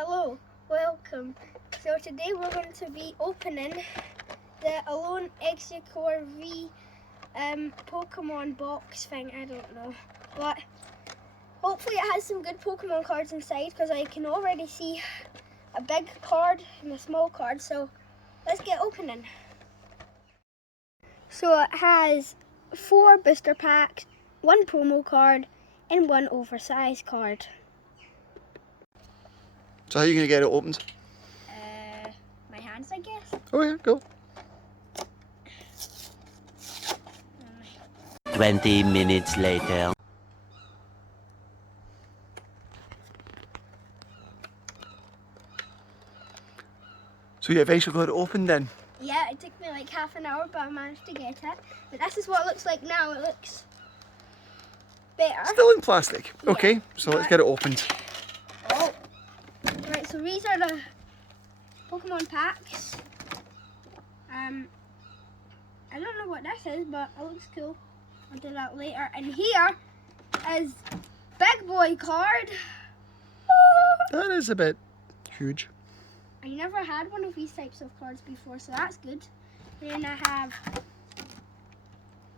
Hello, welcome. So today we're going to be opening the Alolan Exeggutor V Pokemon box thing, I don't know. But hopefully it has some good Pokemon cards inside because I can already see a big card and a small card. So let's get opening. So it has 4 booster packs, 1 promo card and 1 oversized card. So how are you going to get it opened? My hands, I guess. Oh yeah, go. 20 minutes later. So you eventually got it opened then? Yeah, it took me like half an hour, but I managed to get it. But this is what it looks like now. It looks better. Still in plastic. Yeah. Okay, so let's get it opened. Oh. Right, so these are the Pokemon packs. I don't know what this is, but it looks cool. I'll do that later. And here is Big Boy card. That is a bit huge. I never had one of these types of cards before, so that's good. Then I have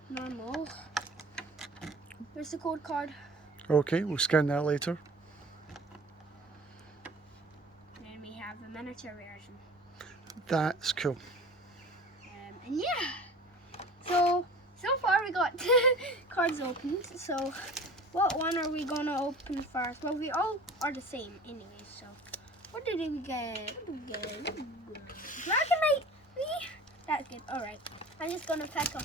normal. There's the code card. Okay, we'll scan that later. Then we have the miniature version. That's cool. And yeah, so far we got 2 cards opened. So what one are we gonna open first? Well, we all are the same anyway. So what did we get? Dragonite V? That's good. All right, I'm just gonna pick them.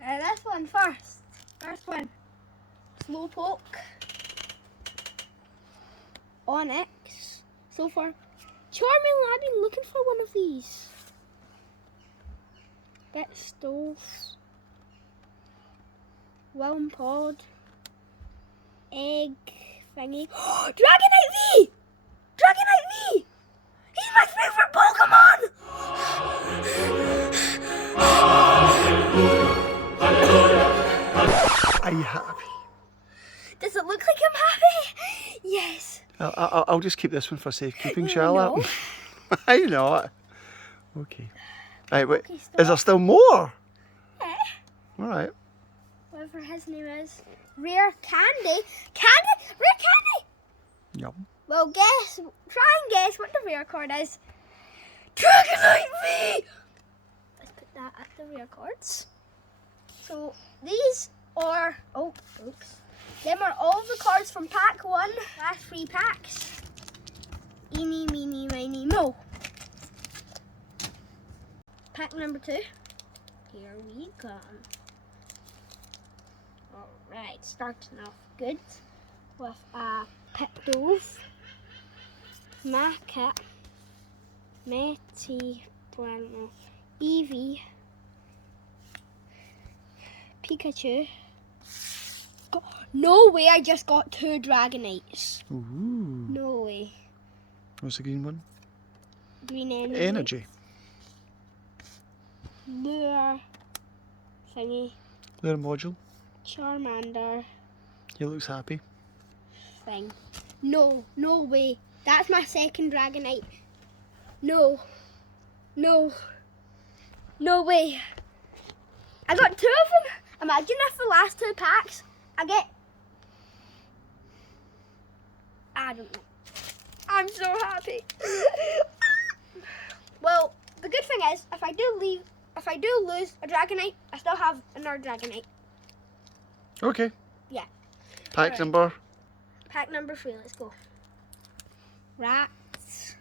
This one first. First one. Slowpoke. Onyx. So far. Charming, I've been looking for one of these. Bit Stove. Pod. Egg thingy. Dragonite V! Dragonite V! He's my favorite Pokemon! Are you happy? Does it look like I'm happy? Yes. I'll just keep this one for safekeeping, shall I? No. Why not? Okay. Right, wait. Okay, Is there still more? Yeah. Alright. Whatever his name is. Rare Candy. Rare Candy! Yum. Well, try and guess what the rare card is. Dragonite V! Let's put that at the rare cards. So, these are, them are all the cards from pack 1, last 3 packs. Eeny, meeny, miny, mo. Pack number 2. Here we come. Alright, starting off good with a Pipdove, Macat, Meti, Bueno, Eevee, Pikachu. No way, I just got 2 Dragonites. Ooh. No way. What's the green one? Green energy. Energy. Lure thingy. Little module. Charmander He looks happy. thing. No way. That's my second Dragonite. No way. I got 2 of them. Imagine if the last 2 packs I get. I don't know. I'm so happy. Well, the good thing is, if I do lose a Dragonite, I still have another Dragonite. Okay. Yeah. Pack Alright. number. Pack number 3, let's go. Rats,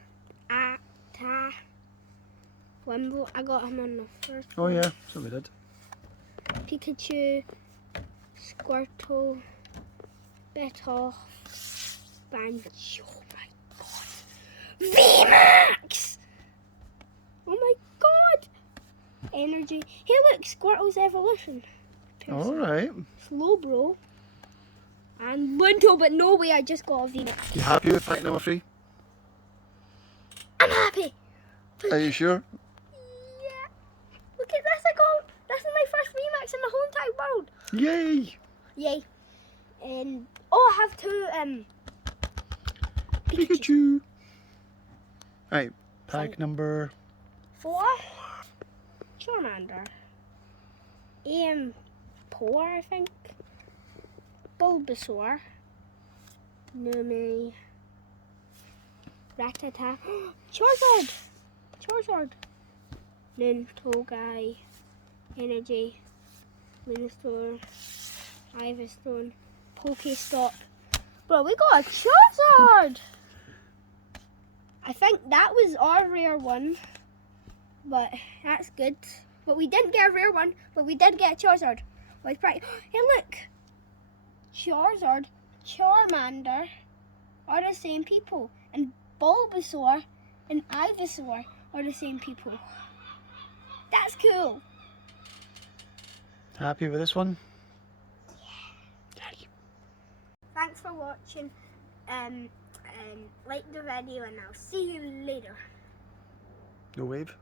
Acta, Wimble. I got him on the first Oh one. yeah, so we did. Pikachu, Squirtle, Bitoff, Banjo. Oh my god. VMAX! Oh my god! Energy. Hey look, Squirtle's evolution. Alright. Slowbro. And Linto, but no way, I just got a VMAX. You happy with pack number 3? I'm happy. Are you sure? Yeah. Look at this, this is my first VMAX in the whole entire world. Yay! Yay. And oh, I have two Pikachu. Right, pack number 4. Charmander. Poor, I think. Bulbasaur. Numi. Rattata. Charizard! Charizard. Nintogai. Energy. Lunasaur. Ivysaur. Pokestop. Bro, we got a Charizard! I think that was our rare one. But that's good. But we didn't get a rare one, but we did get a Charizard. Well, hey, look! Charizard, Charmander are the same people. And Bulbasaur and Ivysaur are the same people. That's cool. Happy with this one? Thanks for watching. Like the video and I'll see you later. No wave?